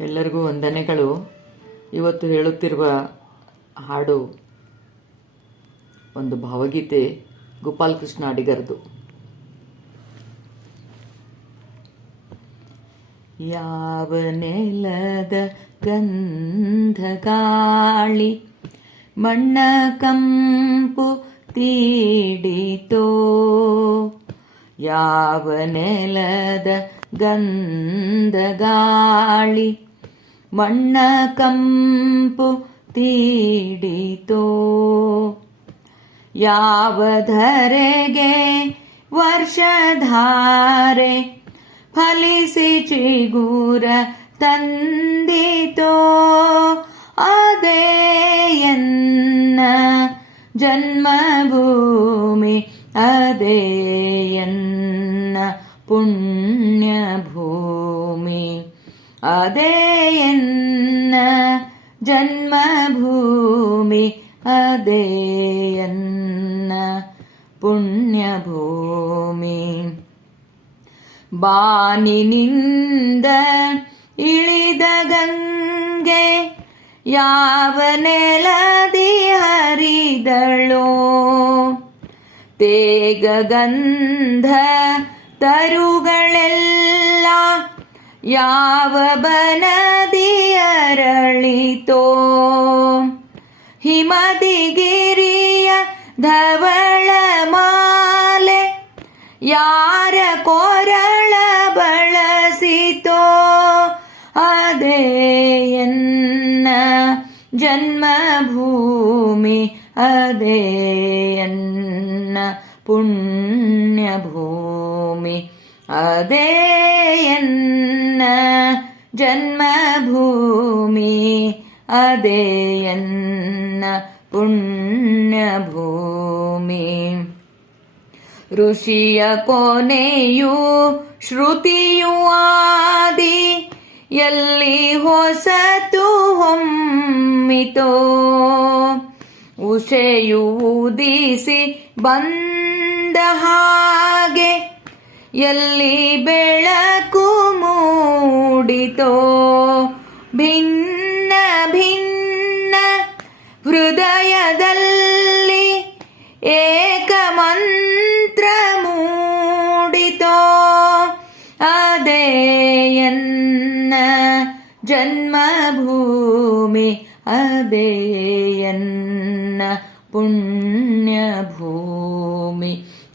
ಎಲ್ಲರಿಗೂ ವಂದನೆಗಳು. ಇವತ್ತು ಹೇಳುತ್ತಿರುವ ಹಾಡು ಒಂದು ಭಾವಗೀತೆ ಗೋಪಾಲ್ ಕೃಷ್ಣ ಅಡಿಗರದು. ಯಾವ ನೆಲದ ಗಂಧ ಗಾಳಿ ಮಣ್ಣ ಕಂಪು ತೀಡಿತೋ? ಯಾವ ನೆಲದ ಗಂಧ ಗಾಳಿ ಮಣ್ಣ ಕಂಪು ತೀಡಿತೋ. ಯಾವ ಧರೆಗೆ ವರ್ಷಧಾರೆ ಫಲಿಸಿ ಚಿಗೂರ ತಂದಿತೋ, ಅದೇ ಎನ್ನ ಜನ್ಮಭೂಮಿ, ಅದೇ പുണ്യഭൂമി. അതേ എന്ന ജന്മഭൂമി അതേ എന്ന പുണ്യഭൂമി. ബാനിനിന്ദ ഇളിത ഗംഗെ യാവനെലതി ഹരിതളോ. തേഗന്ധ ತರುಗಳೆಲ್ಲ ಯಾವ ಬನದಿ ಅರಳಿತೋ ಹಿಮದಿಗಿರಿಯ ಧವಳ ಮಾಲೆ ಯಾರ ಕೊರಳ ಬಳಸಿತೋ ಅದೇ ಎನ್ನ ಜನ್ಮಭೂಮಿ ಅದೇ ಎನ್ನ ಪುಣ್ಯಭೂಮಿ ಅದೇ ಎನ್ನ ಜನ್ಮಭೂಮಿ, ಅದೇ ಎನ್ನ ಪುಣ್ಯಭೂಮಿ. ಋಷಿಯ ಕೊನೆಯು ಶ್ರುತಿಯು ಆದಿ, ಎಲ್ಲಿ ಹೊಸತು ಹೊಮ್ಮಿತೋ. ಉಷೆಯು ಉದಿಸಿ ಬಂದ ಹಾಗೆ ಎಲ್ಲಿ ಬೆಳಕು ಮೂಡಿತೋ ಭಿನ್ನ ಭಿನ್ನ ಹೃದಯದಲ್ಲಿ ಏಕಮಂತ್ರ ಮೂಡಿತೋ ಅದೇ ಜನ್ಮಭೂಮಿ ಅದೇ ಎನ್ನ ಪುಣ್ಯಭೂಮಿ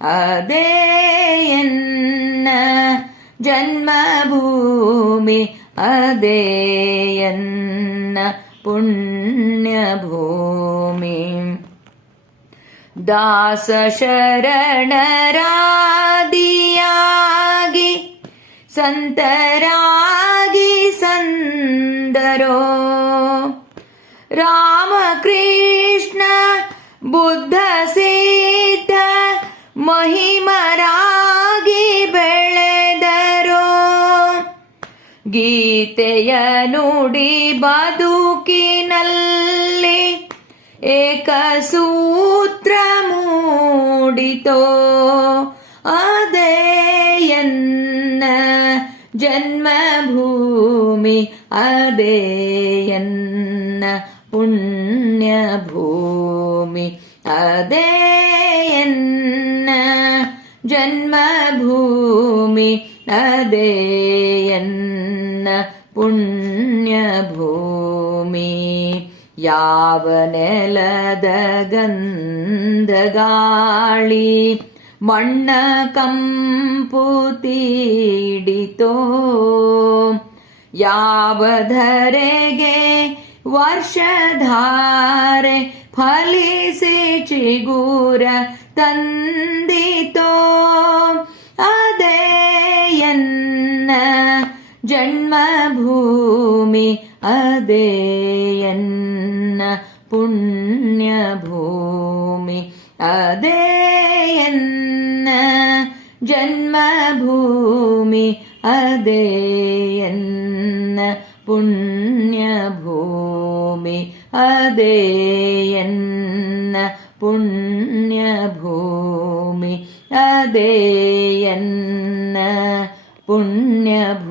अदेयन् जन्म भूमि अदेयन्न पुण्यभूमि। दासशरणरादियागि सन्तरागि सन्तरो राम कृष्ण बुद्ध ಮಹಿಮರಾಗಿ ಬೆಳೆದರೋ. ಗೀತೆಯ ನುಡಿ ಬದುಕಿನಲ್ಲಿ ಏಕಸೂತ್ರ ಮೂಡಿತೋ. ಅದೇ ಎನ್ನ ಜನ್ಮಭೂಮಿ, ಅದೇ ಎನ್ನ ಪುಣ್ಯಭೂಮಿ, ಅದೇ ಎನ್ನ ಜನ್ಮಭೂಮಿ ಅದೇಯನ್ನ ಪುಣ್ಯಭೂಮಿ. ಯಾವ ನೆಲದ ಗಂಧಗಾಳಿ ಮಣ್ಣ ಕಂಪು ತೀಡಿತೋ. ಯಾವ ಧರೆಗೆ ವರ್ಷಧಾರೆ ಫಲಿಸಿ ಚಿಗುರ ತಂದಿತೋ ಅದೇ ಎನ್ನ ಜನ್ಮಭೂಮಿ ಅದೇ ಎನ್ನ ಪುಣ್ಯಭೂಮಿ ಅದೇ ಎನ್ನ ಜನ್ಮಭೂಮಿ ಅದೇ പുണ്യഭൂമി അതേയെന്ന പുണ്യഭൂമി